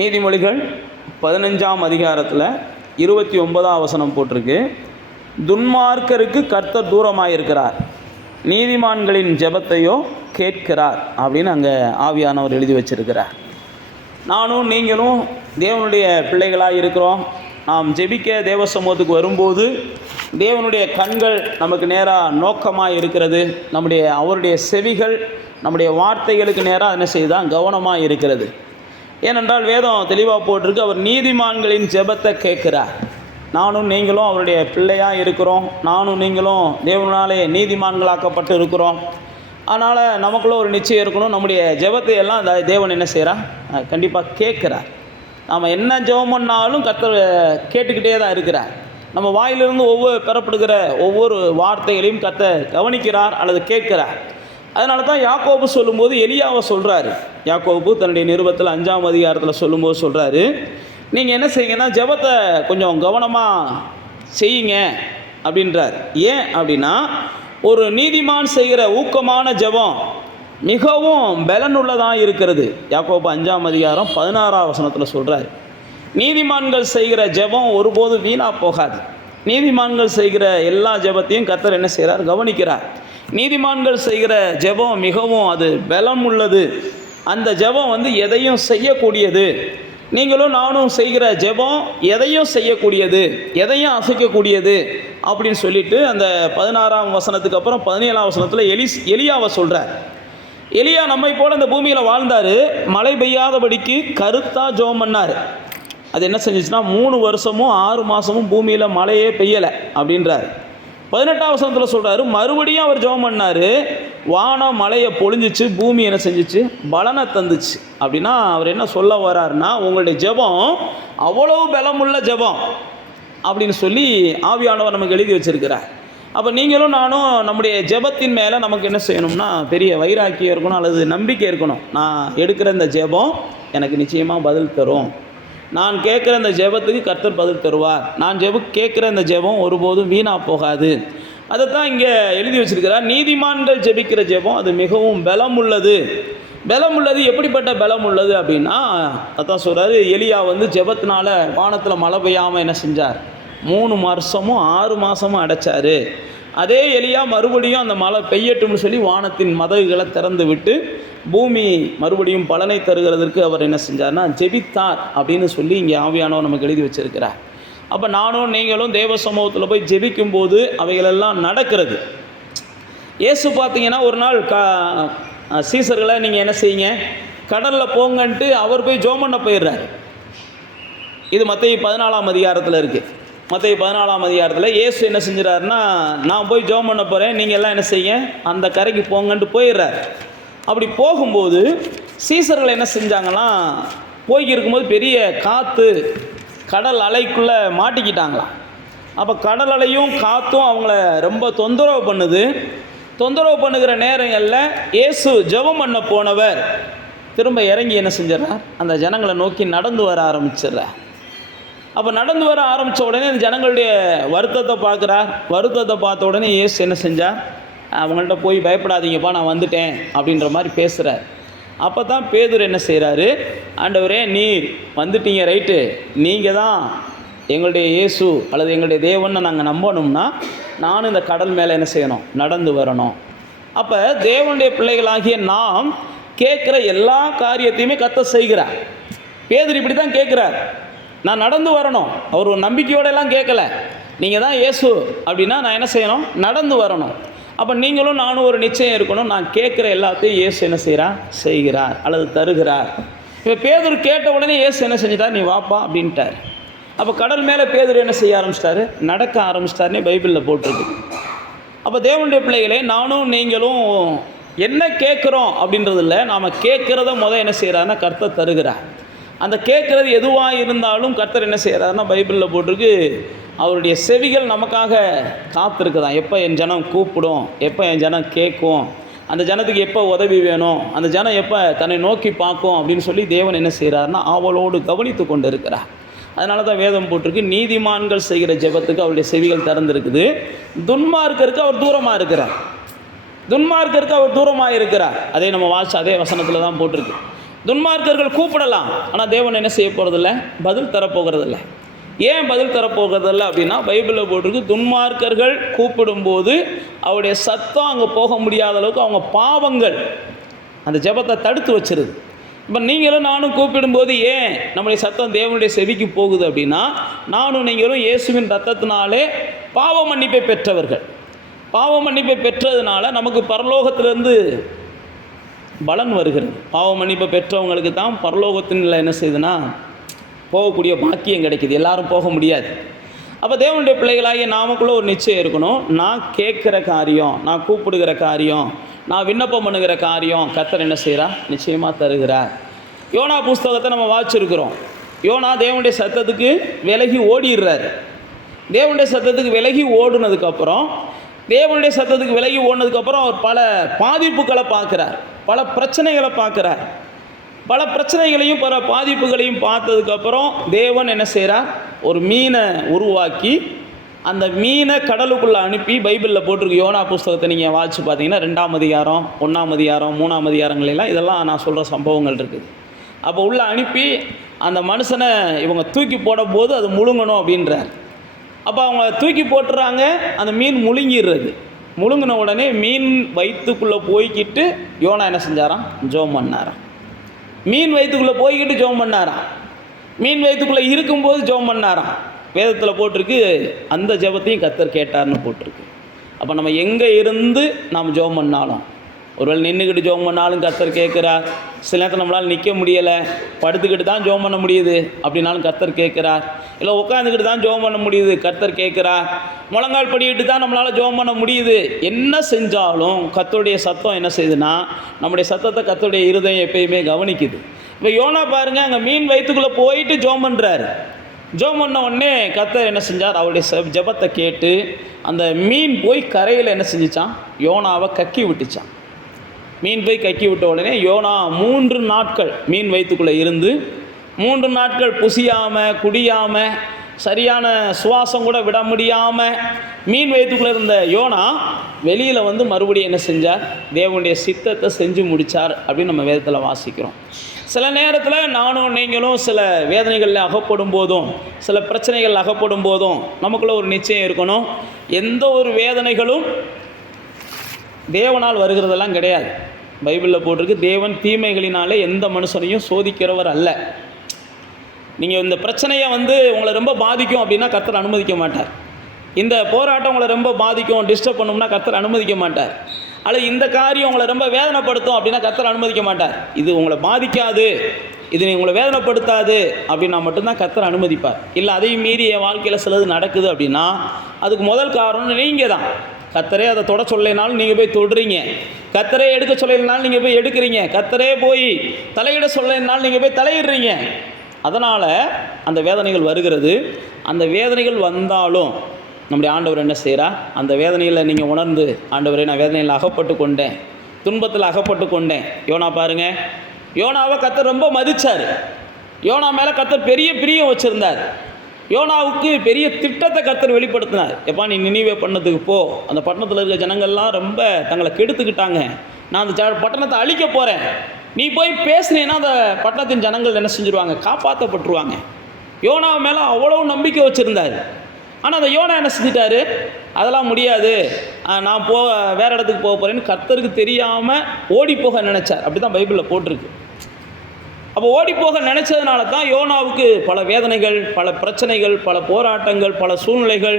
நீதிமொழிகள் 15ஆம் அதிகாரத்தில் 29ஆம் வசனம் போட்டிருக்கு. துன்மார்க்கருக்கு கர்த்தர் தூரமாயிருக்கிறார், நீதிமான்களின் ஜெபத்தையோ கேட்கிறார் அப்படின்னு அங்கே ஆவியானவர் எழுதி வச்சிருக்கிறார். நானும் நீங்களும் தேவனுடைய பிள்ளைகளாக இருக்கிறோம். நாம் ஜெபிக்க தேவ சமூகத்துக்கு வரும்போது தேவனுடைய கண்கள் நமக்கு நேராக நோக்கமாக இருக்கிறது. அவருடைய செவிகள் நம்முடைய வார்த்தைகளுக்கு நேராக என்ன செய்தான் கவனமாக இருக்கிறது. ஏனென்றால் வேதம் தெளிவாக போட்டிருக்கு, அவர் நீதிமான்களின் ஜெபத்தை கேட்கிறார். நானும் நீங்களும் அவருடைய பிள்ளையாக இருக்கிறோம். நானும் நீங்களும் தேவனாலே நீதிமான்களாக்கப்பட்டு இருக்கிறோம். அதனால் நமக்குள்ள ஒரு நிச்சயம் இருக்கணும், நம்முடைய ஜெபத்தை எல்லாம் தேவன் என்ன செய்கிறார், கண்டிப்பாக கேட்குறார். நாம் என்ன ஜெபம் பண்ணாலும் கர்த்தர் கேட்டுக்கிட்டே தான் இருக்கிறார். நம்ம வாயிலிருந்து பெறப்படுகிற ஒவ்வொரு வார்த்தைகளையும் கர்த்தர் கவனிக்கிறார் அல்லது கேட்கிறார். அதனால தான் யாக்கோபு சொல்லும்போது எலியாவை சொல்கிறாரு. யாக்கோபு தன்னுடைய நிருபத்தில் 5ஆம் அதிகாரத்தில் சொல்லும்போது சொல்கிறாரு, நீங்கள் என்ன செய்யுங்கன்னா ஜெபத்தை கொஞ்சம் கவனமாக செய்யுங்க அப்படின்றார். ஏன் அப்படின்னா, ஒரு நீதிமான் செய்கிற ஊக்கமான ஜெபம் மிகவும் பலனுள்ளதாக இருக்கிறது. யாக்கோபு 5ஆம் அதிகாரம் 16ஆம் வசனத்தில் சொல்கிறார், நீதிமான்கள் செய்கிற ஜெபம் ஒருபோதும் வீணாக போகாது. நீதிமான்கள் செய்கிற எல்லா ஜெபத்தையும் கர்த்தர் என்ன செய்கிறார், கவனிக்கிறார். நீதிமான்கள் செய்கிற ஜெபம் மிகவும் அது பலம் உள்ளது. அந்த ஜெபம் எதையும் செய்யக்கூடியது. நீங்களும் நானும் செய்கிற ஜெபம் எதையும் செய்யக்கூடியது, எதையும் அசைக்கக்கூடியது அப்படின்னு சொல்லிட்டு அந்த 16ஆம் வசனத்துக்கு அப்புறம் 17ஆம் வசனத்தில் எலியாவை சொல்கிறார். எலியா நம்மை போல இந்த பூமியில் வாழ்ந்தார். மழை பெய்யாதபடிக்கு கருத்தாக ஜெபம் பண்ணார். அது என்ன செஞ்சிச்சுன்னா 3 வருஷமும் 6 மாதமும் பூமியில் மழையே பெய்யலை அப்படின்றார். 18ஆம் வசனத்தில் சொல்கிறாரு, மறுபடியும் அவர் ஜெபம் பண்ணார். வானம் மழையை பொழிஞ்சிச்சு, பூமி என்ன செஞ்சிச்சு, பலனை தந்துச்சு. அப்படின்னா அவர் என்ன சொல்ல வர்றாருன்னா, உங்களுடைய ஜெபம் அவ்வளவு பலமுள்ள ஜெபம் அப்படின்னு சொல்லி ஆவியானவர் நமக்கு எழுதி வச்சிருக்கிறார். அப்போ நீங்களும் நானும் நம்முடைய ஜெபத்தின் மேலே நமக்கு என்ன செய்யணும்னா பெரிய வைராக்கியம் இருக்கணும் அல்லது நம்பிக்கை இருக்கணும். நான் எடுக்கிற இந்த ஜெபம் எனக்கு நிச்சயமாக பதில் தரும். நான் கேட்குற இந்த ஜெபத்துக்கு கர்த்தர் பதில் தருவார். நான் கேட்குற இந்த ஜெபம் ஒருபோதும் வீணாக போகாது. அதைத்தான் இங்கே எழுதி வச்சிருக்கிறார். நீதிமான்கள் ஜெபிக்கிற ஜெபம் அது மிகவும் பலம் உள்ளது. பலம் உள்ளது எப்படிப்பட்ட பலம் உள்ளது அப்படின்னா, அதான் சொல்கிறாரு, எலியா ஜெபத்தினால வானத்தில் மழை பெய்யாமல் என்ன செஞ்சார், 3 வருஷமும் 6 மாதமும் அடைச்சார். அதே எலியா மறுபடியும் அந்த மழை பெய்யட்டும்னு சொல்லி வானத்தின் மதகுகளை திறந்து விட்டு பூமி மறுபடியும் பலனை தருகிறதற்கு அவர் என்ன செஞ்சார்னா ஜெபித்தார் அப்படின்னு சொல்லி இங்கே ஆவியானவர் நமக்கு எழுதி வச்சிருக்கிறார். அப்போ நானும் நீங்களும் தேவ சமூகத்தில் போய் ஜெபிக்கும்போது அவைகளெல்லாம் நடக்கிறது. இயேசு பார்த்தீங்கன்னா ஒரு நாள் சீசர்களை நீங்கள் என்ன செய்யுங்க, கடலில் போங்கன்ட்டு அவர் போய் ஜெபம் பண்ண போயிடுறார். இது மத்தேயு 14ஆம் அதிகாரத்தில் இருக்குது. மத்தேயு 14ஆம் அதிகாரத்தில் இயேசு என்ன செஞ்சுறாருன்னா, நான் போய் ஜெபம் பண்ண போகிறேன், நீங்கள் எல்லாம் என்ன செய்யுங்க, அந்த கரைக்கு போங்கன்ட்டு போயிடுறாரு. அப்படி போகும்போது சீசர்கள் என்ன செஞ்சாங்களாம், போய்க்கிருக்கும்போது பெரிய காற்று கடல் அலைக்குள்ளே மாட்டிக்கிட்டாங்களாம். அப்போ கடல் அலையும் காற்றும் அவங்கள ரொம்ப தொந்தரவு பண்ணுது. தொந்தரவு பண்ணுகிற நேரங்களில் இயேசு ஜெபம் பண்ண போனவர் திரும்ப இறங்கி என்ன செஞ்சிடறார், அந்த ஜனங்களை நோக்கி நடந்து வர ஆரம்பிச்சிடுறார். அப்போ நடந்து வர ஆரம்பித்த உடனே அந்த ஜனங்களுடைய வருத்தத்தை பார்க்குறார். வருத்தத்தை பார்த்த உடனே இயேசு என்ன செஞ்சார், அவங்கள்ட்ட போய் பயப்படாதீங்கப்பா நான் வந்துட்டேன் அப்படின்ற மாதிரி பேசுகிறார். அப்போ தான் பேதுரு என்ன செய்கிறாரு, ஆண்டவரே நீர் வந்துட்டீங்க ரைட்டு, நீங்கள் தான் எங்களுடைய இயேசு அல்லது எங்களுடைய தேவனை நாங்கள் நம்பணும்னா நானும் இந்த கடல் மேலே என்ன செய்யணும், நடந்து வரணும். அப்போ தேவனுடைய பிள்ளைகளாகிய நாம் கேட்குற எல்லா காரியத்தையுமே கர்த்தர் செய்கிறார். பேதுரு இப்படி தான் கேட்குறார், நான் நடந்து வரணும். அவர் ஒரு நம்பிக்கையோடெல்லாம் கேட்கல, நீங்கள் தான் இயேசு அப்படின்னா நான் என்ன செய்யணும், நடந்து வரணும். அப்போ நீங்களும் நானும் ஒரு நிச்சயம் இருக்கணும், நான் கேட்குற எல்லாத்தையும் இயேசு என்ன செய்கிறார் அல்லது தருகிறார். இப்போ பேதுரு கேட்ட உடனே இயேசு என்ன செஞ்சிட்டார், நீ வாப்பா அப்படின்ட்டார். அப்போ கடல் மேலே பேதுரு என்ன செய்ய ஆரம்பிச்சிட்டாரு, நடக்க ஆரம்பிச்சிட்டாருன்னே பைபிளில் போட்டிருக்கு. அப்போ தேவனுடைய பிள்ளைகளே, நானும் நீங்களும் என்ன கேட்குறோம் அப்படின்றதில்ல, நாம் கேட்குறத என்ன செய்கிறாருன்னா கர்த்தர் தருகிறார். அந்த கேட்குறது எதுவாக இருந்தாலும் கர்த்தர் என்ன செய்கிறாருன்னா பைபிளில் போட்டிருக்கு, அவருடைய செவிகள் நமக்காக காத்திருக்குதான். எப்போ என் ஜனம் கூப்பிடும், எப்போ என் ஜனம் கேட்கும், அந்த ஜனத்துக்கு எப்போ உதவி வேணும், அந்த ஜனம் எப்போ தன்னை நோக்கி பார்க்கும் அப்படின்னு சொல்லி தேவன் என்ன செய்கிறாருன்னா ஆவலோடு கவனித்து கொண்டு இருக்கிறார். அதனால தான் வேதம் போட்டிருக்கு, நீதிமான்கள் செய்கிற ஜெபத்துக்கு அவருடைய செவிகள் திறந்திருக்குது, துன்மார்க்கருக்கு அவர் தூரமாக இருக்கிறார். துன்மார்க்கருக்கு அவர் தூரமாக இருக்கிறார். அதே நம்ம அதே வசனத்தில் தான் போட்டிருக்கு. துன்மார்க்கர்கள் கூப்பிடலாம், ஆனால் தேவன் என்ன செய்ய போகிறதில்ல, பதில் தரப்போகிறதில்ல. ஏன் பதில் தரப்போகிறதில்ல அப்படின்னா, பைபிளில் போட்டிருக்கு, துன்மார்க்கர்கள் கூப்பிடும்போது அவருடைய சத்தம் அங்கே போக முடியாத அளவுக்கு அவங்க பாவங்கள் அந்த ஜெபத்தை தடுத்து வச்சிருது. இப்போ நீங்களும் நானும் கூப்பிடும்போது ஏன் நம்முடைய சத்தம் தேவனுடைய செவிக்கு போகுது அப்படின்னா, நானும் நீங்களும் இயேசுவின் ரத்தத்தினாலே பாவ மன்னிப்பை பெற்றவர்கள். பாவ மன்னிப்பை பெற்றதுனால நமக்கு பரலோகத்திலேருந்து பலன் வருகிறது. பாவ மன்னிப்பை பெற்றவங்களுக்கு தான் பரலோகத்தின்ல என்ன செய்யுதுன்னா போகக்கூடிய பாக்கியம் கிடைக்குது. எல்லாரும் போக முடியாது. அப்போ தேவனுடைய பிள்ளைகளாகிய நாமக்குள்ளே ஒரு நிச்சயம் இருக்கணும். நான் கேட்குற காரியம், நான் கூப்பிடுகிற காரியம், நான் விண்ணப்பம் பண்ணுகிற காரியம் கர்த்தர் என்ன செய்கிறார், நிச்சயமாக தருகிறார். யோனா புஸ்தகத்தை நம்ம வாசிச்சிருக்கிறோம். யோனா தேவனுடைய சத்தத்துக்கு விலகி ஓடிடுறாரு. தேவனுடைய சத்தத்துக்கு விலகி ஓடுனதுக்கப்புறம், தேவனுடைய சத்தத்துக்கு விலகி ஓடினதுக்கப்புறம் அவர் பல பாதிப்புகளை பார்க்குறார், பல பிரச்சனைகளை பார்க்குறார். பல பிரச்சனைகளையும் பல பாதிப்புகளையும் பார்த்ததுக்கப்புறம் தேவன் என்ன செய்கிறார், ஒரு மீனை உருவாக்கி அந்த மீனை கடலுக்குள்ளே அனுப்பி, பைபிளில் போட்டிருக்கு. யோனா புஸ்தகத்தை நீங்கள் வாசித்து பார்த்தீங்கன்னா 2ஆம் அதிகாரம், 1ஆம் அதிகாரம், 3ஆம் அதிகாரங்களெல்லாம் இதெல்லாம் நான் சொல்கிற சம்பவங்கள் இருக்குது. அப்போ உள்ளே அனுப்பி அந்த மனுஷனை இவங்க தூக்கி போடும்போது அது முழுங்கணும் அப்படின்றார். அப்போ அவங்க தூக்கி போட்டுறாங்க, அந்த மீன் முழுங்கிடுறது. முழுங்கின உடனே மீன் வயிற்றுக்குள்ளே போய்கிட்டு யோனா என்ன செஞ்சாராம், ஜெபம் பண்ணாராம். மீன் வயிற்றுக்குள்ளே போய்கிட்டு ஜெபம் பண்ணாராம். மீன் வயிற்றுக்குள்ளே இருக்கும்போது ஜெபம் பண்ணாராம். வேதத்தில் போட்டிருக்கு, அந்த ஜெபத்தையும் கர்த்தர் கேட்டார்னு போட்டிருக்கு. அப்போ நம்ம எங்கே இருந்து நாம் ஜெபம் பண்ணாலும், ஒருவேளை நின்றுக்கிட்டு ஜெபம் பண்ணாலும் கர்த்தர் கேட்குறார். சில நேரத்தில் நம்மளால் நிற்க முடியலை, படுத்துக்கிட்டு தான் ஜெபம் பண்ண முடியுது அப்படின்னாலும் கர்த்தர் கேட்குறார். இல்லை உட்காந்துக்கிட்டு தான் ஜெபம் பண்ண முடியுது, கர்த்தர் கேட்குறார். முழங்கால் படிக்கிட்டு தான் நம்மளால் ஜெபம் பண்ண முடியுது. என்ன செஞ்சாலும் கர்த்தருடைய சத்தம் என்ன செய்யுதுன்னா, நம்முடைய சத்தத்தை கர்த்தருடைய இருதயம் எப்பயுமே கவனிக்குது. இப்போ யோனா பாருங்கள், அங்கே மீன் வயிற்றுக்குள்ளே போயிட்டு ஜெபம் பண்ணுறாரு. ஜெபம் பண்ண உடனே கர்த்தர் என்ன செஞ்சார், அவருடைய ஜெபத்தை கேட்டு அந்த மீன் போய் கரையில் என்ன செஞ்சிச்சான், யோனாவை கக்கி விட்டுச்சான். மீன் போய் கக்கி விட்ட உடனே யோனா 3 நாட்கள் மீன் வயிற்றுக்குள்ளே இருந்து, 3 நாட்கள் புசியாமல் குடியாமல் சரியான சுவாசம் கூட விட முடியாமல் மீன் வயிற்றுக்குள்ளே இருந்த யோனா வெளியில் வந்து மறுபடியும் என்ன செஞ்சார், தேவனுடைய சித்தத்தை செஞ்சு முடித்தார் அப்படின்னு நம்ம வேதத்தில் வாசிக்கிறோம். சில நேரத்தில் நானும் நீங்களும் சில வேதனைகளில் அகப்படும் போதும், சில பிரச்சனைகள் அகப்படும் போதும் நமக்குள்ள ஒரு நிச்சயம் இருக்கணும், எந்த ஒரு வேதனைகளும் தேவனால் வருகிறதெல்லாம் கிடையாது. பைபிளில் போட்டிருக்கு, தேவன் தீமைகளினாலே எந்த மனுஷனையும் சோதிக்கிறவர் அல்ல. நீங்கள் இந்த பிரச்சனையை வந்து உங்களை ரொம்ப பாதிக்கும் அப்படின்னா கர்த்தர் அனுமதிக்க மாட்டார். இந்த போராட்டம் உங்களை ரொம்ப பாதிக்கும், டிஸ்டர்ப் பண்ணோம்னா கர்த்தர் அனுமதிக்க மாட்டார். அல்லது இந்த காரியம் உங்களை ரொம்ப வேதனைப்படுத்தும் அப்படின்னா கர்த்தர் அனுமதிக்க மாட்டார். இது உங்களை பாதிக்காது, இது உங்களை வேதனைப்படுத்தாது அப்படின்னா மட்டும்தான் கர்த்தர் அனுமதிப்பார். இல்லை அதையும் மீறி என் வாழ்க்கையில் சிலது நடக்குது அப்படின்னா அதுக்கு முதல் காரணம் நீங்கள் தான். கர்த்தரே அதை தொட சொல்லினாலும் நீங்கள் போய் தொடுறீங்க, கர்த்தரே எடுக்க சொல்லினாலும் நீங்கள் போய் எடுக்கிறீங்க, கர்த்தரே போய் தலையிட சொல்லினாலும் நீங்கள் போய் தலையிடுறீங்க. அதனால் அந்த வேதனைகள் வருகிறது. அந்த வேதனைகள் வந்தாலும் நம்முடைய ஆண்டவர் என்ன செய்கிறார், அந்த வேதனையில் நீங்கள் உணர்ந்து, ஆண்டவரே நான் வேதனையில் அகப்பட்டு கொண்டேன், துன்பத்தில் அகப்பட்டு கொண்டேன். யோனா பாருங்கள், யோனாவை கர்த்தர் ரொம்ப மதித்தார். யோனா மேலே கர்த்தர் பெரிய பிரியம் வச்சுருந்தார். யோனாவுக்கு பெரிய திட்டத்தை கர்த்தர் வெளிப்படுத்தினார். எப்பா நீ நினிவே பட்டணத்துக்கு போ, அந்த பட்டணத்தில் இருக்க ஜனங்கள்லாம் ரொம்ப தங்களை கெடுத்துக்கிட்டாங்க, நான் அந்த பட்டணத்தை அழிக்க போகிறேன், நீ போய் பேசுனேன்னா அந்த பட்டணத்தின் ஜனங்கள் என்ன செஞ்சுருவாங்க, காப்பாற்றப்பட்டுருவாங்க. யோனா மேலே அவ்வளோ நம்பிக்கை வச்சுருந்தார். ஆனால் அந்த யோனா என்ன செஞ்சிட்டாரு, அதெல்லாம் முடியாது, நான் வேறு இடத்துக்கு போக போகிறேன்னு கர்த்தருக்கு தெரியாமல் ஓடி போக நினச்சார். அப்படி தான் பைபிளில் போட்டிருக்கு. அப்போ ஓடி போக நினச்சதுனால தான் யோனாவுக்கு பல வேதனைகள், பல பிரச்சனைகள், பல போராட்டங்கள், பல சூழ்நிலைகள்,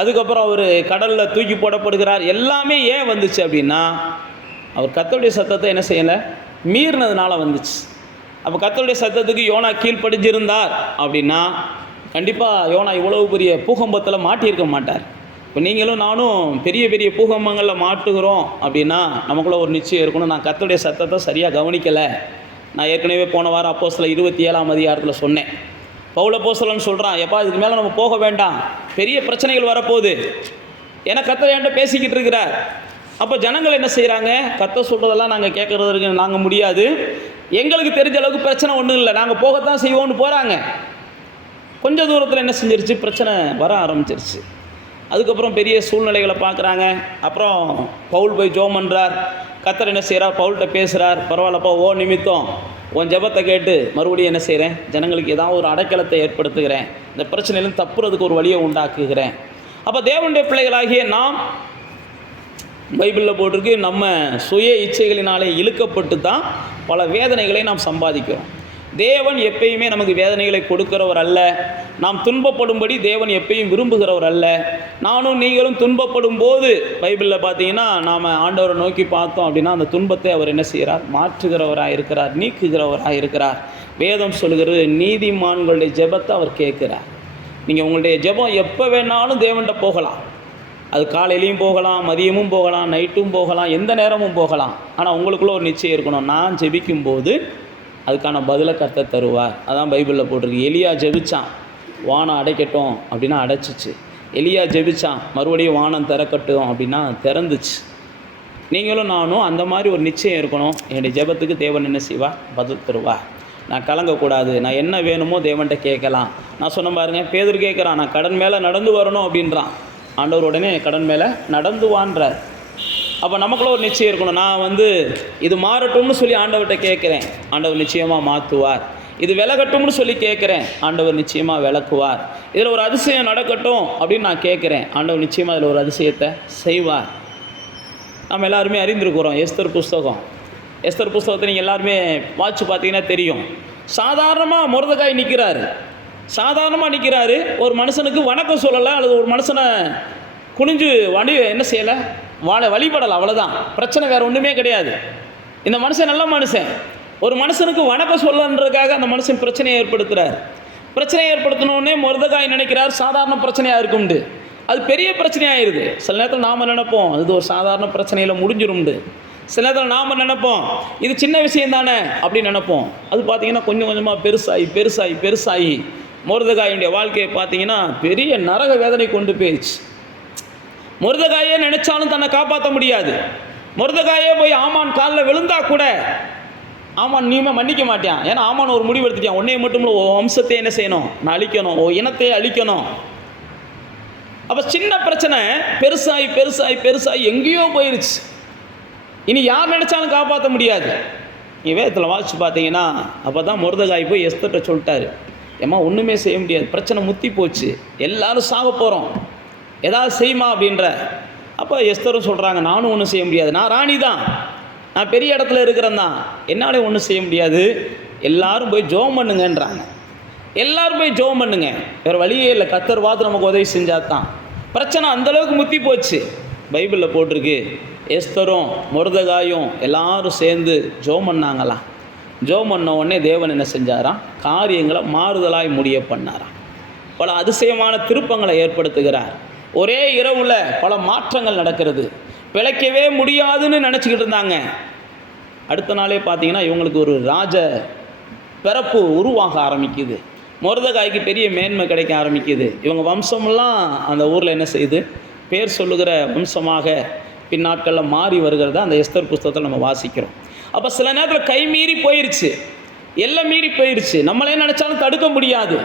அதுக்கப்புறம் அவர் கடலில் தூக்கி போடப்படுகிறார். எல்லாமே ஏன் வந்துச்சு அப்படின்னா, அவர் கர்த்தருடைய சத்தத்தை என்ன செய்யலை, மீறினதுனால வந்துச்சு. அப்போ கர்த்தருடைய சத்தத்துக்கு யோனா கீழ்ப்படிஞ்சிருந்தார் அப்படின்னா கண்டிப்பாக யோனா இவ்வளவு பெரிய பூகம்பத்தில் மாட்டியிருக்க மாட்டார். இப்போ நீங்களும் நானும் பெரிய பெரிய பூகம்பங்களில் மாட்டுகிறோம் அப்படின்னா நமக்குள்ள ஒரு நிச்சயம் இருக்கணும், நான் கர்த்தருடைய சத்தத்தை சரியாக கவனிக்கலை. நான் ஏற்கனவே போன வாரம் அப்போஸ்தலர் 27ஆம் அதிகாரத்தில் சொன்னேன். பவுல் அப்போஸ்தலன் சொல்கிறான், எப்பா இதுக்கு மேலே நம்ம போக வேண்டாம், பெரிய பிரச்சனைகள் வரப்போகுது, ஏன்னா கர்த்தர் என்கிட்ட பேசிக்கிட்டு இருக்கிறார். அப்போ ஜனங்கள் என்ன செய்கிறாங்க, கர்த்தர் சொல்கிறதெல்லாம் நாங்கள் கேட்குறதுக்கு நாங்கள் முடியாது, எங்களுக்கு தெரிஞ்ச அளவுக்கு பிரச்சனை ஒன்றும் இல்லை, நாங்கள் போகத்தான் செய்வோம்னு போகிறாங்க. கொஞ்சம் தூரத்தில் என்ன செஞ்சிருச்சு, பிரச்சனை வர ஆரம்பிச்சிருச்சு. அதுக்கப்புறம் பெரிய சூழ்நிலைகளை பார்க்குறாங்க. அப்புறம் பவுல் போய் ஜெபம் பண்ணுறார். கர்த்தர் என்ன செய்கிறார், பவுல்கிட்ட பேசுகிறார், பரவாயில்லப்பா ஓ நிமித்தம் உன் ஜெபத்தை கேட்டு மறுபடியும் என்ன செய்கிறேன், ஜனங்களுக்கு ஏதாவது ஒரு அடைக்கலத்தை ஏற்படுத்துகிறேன், இந்த பிரச்சனையிலும் தப்புறதுக்கு ஒரு வழியை உண்டாக்குகிறேன். அப்போ தேவனுடைய பிள்ளைகளாகிய நாம், பைபிளில் போட்டிருக்கு, நம்ம சுய இச்சைகளினாலே இழுக்கப்பட்டு தான் பல வேதனைகளை நாம் சம்பாதிக்கிறோம். தேவன் எப்பயுமே நமக்கு வேதனைகளை கொடுக்கிறவர் அல்ல. நாம் துன்பப்படும்படி தேவன் எப்பயும் விரும்புகிறவர் அல்ல. நானும் நீங்களும் துன்பப்படும் போது பைபிளில் பார்த்தீங்கன்னா நாம் ஆண்டவரை நோக்கி பார்த்தோம் அப்படின்னா அந்த துன்பத்தை அவர் என்ன செய்கிறார், மாற்றுகிறவராக இருக்கிறார், நீக்குகிறவராக இருக்கிறார். வேதம் சொல்கிறது நீதிமான்களுடைய ஜெபத்தை அவர் கேட்குறார். நீங்கள் உங்களுடைய ஜெபம் எப்போ வேணாலும் தேவன்கிட்ட போகலாம். அது காலையிலையும் போகலாம், மதியமும் போகலாம், நைட்டும் போகலாம், எந்த நேரமும் போகலாம். ஆனால் உங்களுக்குள்ள ஒரு நிச்சயம் இருக்கணும், நான் ஜெபிக்கும்போது அதுக்கான பதிலை கர்த்தர் தருவார். அதான் பைபிளில் போட்டிருக்கு. எலியா ஜெபிச்சான், வானம் அடைக்கட்டும் அப்படின்னா அடைச்சிச்சு. எலியா ஜெபிச்சான், மறுபடியும் வானம் திறக்கட்டும் அப்படின்னா திறந்துச்சு. நீங்களும் நானும் அந்த மாதிரி ஒரு நிச்சயம் இருக்கணும். என்னுடைய ஜெபத்துக்கு தேவன் என்ன செய்வார், பதில் தருவார். நான் கலங்கக்கூடாது, நான் என்ன வேணுமோ தேவன்கிட்ட கேட்கலாம். நான் சொன்ன பாருங்க, பேதுரு கேட்குறான், நான் கடன் மேலே நடந்து வரணும் அப்படின்றான். ஆண்டவர் உடனே கடன் மேலே நடந்து வான்றார். அப்போ நமக்குள்ள ஒரு நிச்சயம் இருக்கணும், நான் இது மாறட்டும்னு சொல்லி ஆண்டவர்கிட்ட கேட்குறேன், ஆண்டவர் நிச்சயமாக மாற்றுவார். இது விலகட்டும்னு சொல்லி கேட்குறேன், ஆண்டவர் நிச்சயமாக விளக்குவார். இதில் ஒரு அதிசயம் நடக்கட்டும் அப்படின்னு நான் கேட்குறேன், ஆண்டவர் நிச்சயமாக அதில் ஒரு அதிசயத்தை செய்வார். நம்ம எல்லாருமே அறிந்திருக்கிறோம் எஸ்தர் புஸ்தகம். எஸ்தர் புஸ்தகத்தை நீங்கள் எல்லாருமே வாட்சி பார்த்தீங்கன்னா தெரியும். சாதாரணமாக மொர்தெகாய் நிற்கிறாரு, சாதாரணமாக நிற்கிறாரு. ஒரு மனுஷனுக்கு வணக்கம் சொல்லலை, அல்லது ஒரு மனுஷனை குனிஞ்சு என்ன செய்யலை, வழிபடலை, அவ்வளோதான். பிரச்சனை வேறு ஒன்றுமே கிடையாது. இந்த மனுஷன் நல்ல மனுஷன். ஒரு மனுஷனுக்கு வணக்கம் சொல்லன்றதுக்காக அந்த மனுஷன் பிரச்சனையை ஏற்படுத்துகிறார். பிரச்சனையை ஏற்படுத்தினோடனே மொர்தெகாய் நினைக்கிறார் சாதாரண பிரச்சனையாக இருக்கும்ண்டு. அது பெரிய பிரச்சனையாகிடுது. சில நேரத்தில் நாம் நினைப்போம் இது ஒரு சாதாரண பிரச்சனையில் முடிஞ்சிரும்ண்டு. சில நேரத்தில் நாம் நினைப்போம் இது சின்ன விஷயம் தானே அப்படின்னு நினைப்போம். அது பார்த்திங்கன்னா கொஞ்சம் கொஞ்சமாக பெருசாகி மொர்தெகாயுடைய வாழ்க்கையை பார்த்திங்கன்னா பெரிய நரக வேதனை கொண்டு போயிடுச்சு. மொர்தெகாயே நினைச்சாலும் தன்னை காப்பாற்ற முடியாது. மொர்தெகாயே போய் ஆமான் காலில் விழுந்தா கூட ஆமான் நீமே மன்னிக்க மாட்டான். ஏன்னா ஆமான் ஒரு முடிவு எடுத்துட்டான், உன்னையை மட்டும் இல்லை, வம்சத்தை என்ன செய்யணும், நான் அழிக்கணும், இனத்தை அழிக்கணும். அப்போ சின்ன பிரச்சனை பெருசாகி எங்கேயோ போயிடுச்சு. இனி யார் நினைச்சாலும் காப்பாற்ற முடியாது. நீ வேதத்தில் வாசிச்சு பார்த்தீங்கன்னா அப்போ தான் மொர்தெகாய் போய் எஸ்தர்கிட்ட சொல்லிட்டாரு, ஏம்மா ஒன்றுமே செய்ய முடியாது, பிரச்சனை முத்தி போச்சு, எல்லாரும் சாக போகிறோம், ஏதாவது செய்யுமா அப்படின்ற. அப்போ எஸ்தரும் சொல்கிறாங்க, நானும் ஒன்றும் செய்ய முடியாது, நான் ராணி தான், நான் பெரிய இடத்துல இருக்கிறேன் தான், என்னாலே ஒன்றும் செய்ய முடியாது, எல்லாரும் போய் ஜெபம் பண்ணுங்கன்றாங்க. எல்லாரும் போய் ஜெபம் பண்ணுங்க, வேறு வழியே இல்லை, கர்த்தர் பார்த்து நமக்கு உதவி செஞ்சால் தான். பிரச்சனை அந்தளவுக்கு முத்தி போச்சு. பைபிளில் போட்டிருக்கு, எஸ்தரும் மொர்தெகாயும் எல்லாரும் சேர்ந்து ஜெபம் பண்ணாங்களாம். ஜெபம் பண்ண உடனே தேவன் என்ன செஞ்சாராம், காரியங்களை மாறுதலாய் முடிய பண்ணாராம். பல அதிசயமான திருப்பங்களை ஏற்படுத்துகிறார். ஒரே இரவில் பல மாற்றங்கள் நடக்கிறது. பிழைக்கவே முடியாதுன்னு நினச்சிக்கிட்டு இருந்தாங்க. அடுத்த நாளே பார்த்தீங்கன்னா இவங்களுக்கு ஒரு ராஜ பிறப்பு உருவாக ஆரம்பிக்குது. மொர்தெகாய்க்கு பெரிய மேன்மை கிடைக்க ஆரம்பிக்குது. இவங்க வம்சமெல்லாம் அந்த ஊரில் என்ன செய்யுது, பேர் சொல்லுகிற வம்சமாக பின்னாட்களில் மாறி வருகிறத அந்த எஸ்தர் புஸ்தகத்தில் நம்ம வாசிக்கிறோம். அப்போ சில நேரத்தில் கை மீறி போயிடுச்சு, எல்லாம் மீறி போயிடுச்சு, நம்மளே நினச்சாலும் தடுக்க முடியாது.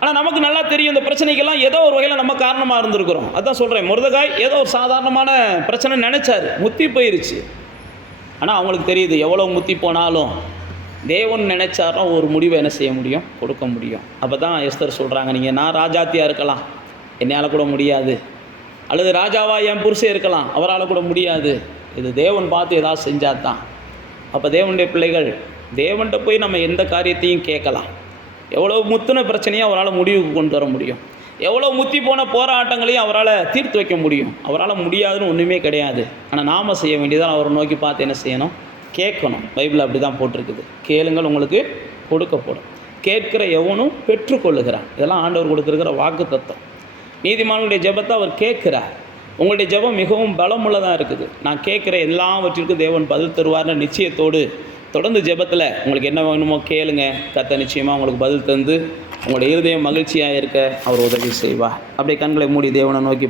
ஆனால் நமக்கு நல்லா தெரியும் இந்த பிரச்சனைக்கெல்லாம் ஏதோ ஒரு வகையில் நம்ம காரணமாக இருந்திருக்கிறோம். அதான் சொல்கிறேன், மொர்தெகாய் ஏதோ ஒரு சாதாரணமான பிரச்சனை நினச்சார், முத்தி போயிடுச்சு. ஆனால் அவங்களுக்கு தெரியுது எவ்வளோ முத்தி போனாலும் தேவன் நினைச்சாரும் ஒரு முடிவை என்ன செய்ய முடியும், கொடுக்க முடியும். அப்போ தான் எஸ்தர் சொல்கிறாங்க, நீங்கள் நான் ராஜாத்தியாக இருக்கலாம், என்னால் கூட முடியாது, அல்லது ராஜாவா என் புருஷன் இருக்கலாம், அவரால் கூட முடியாது, இது தேவன் பார்த்து ஏதாவது செஞ்சால் தான். அப்போ தேவனுடைய பிள்ளைகள் தேவன்கிட்ட போய் நம்ம எந்த காரியத்தையும் கேட்கலாம். எவ்வளோ முத்தின பிரச்சனையும் அவரால் முடிவுக்கு கொண்டு வர முடியும். எவ்வளோ முத்தி போன போராட்டங்களையும் அவரால் தீர்த்து வைக்க முடியும். அவரால் முடியாதுன்னு ஒன்றுமே கிடையாது. ஆனால் நாம் செய்ய வேண்டியதான் அவரை நோக்கி பார்த்து என்ன செய்யணும், கேட்கணும். பைபிள் அப்படி தான் போட்டிருக்குது, கேளுங்கள் உங்களுக்கு கொடுக்கப்படும், கேட்கிற எவனும் பெற்றுக்கொள்ளுகிறான். இதெல்லாம் ஆண்டவர் கொடுத்துருக்கிற வாக்கு தத்துவம். நீதிமானுடைய ஜெபத்தை அவர் கேட்குறார். உங்களுடைய ஜெபம் மிகவும் பலமுள்ளதாக இருக்குது. நான் கேட்குற எல்லாவற்றிற்கும் தேவன் பதில் தருவார்னு நிச்சயத்தோடு தொடர்ந்து ஜெபத்தில் உங்களுக்கு என்ன வேணுமோ கேளுங்க. கர்த்தர் நிச்சயமாக உங்களுக்கு பதில் தந்து உங்களுடைய இருதயம் மகிழ்ச்சியாக இருக்க அவர் உதவி செய்வார். அப்படியே கண்களை மூடி தேவனை நோக்கி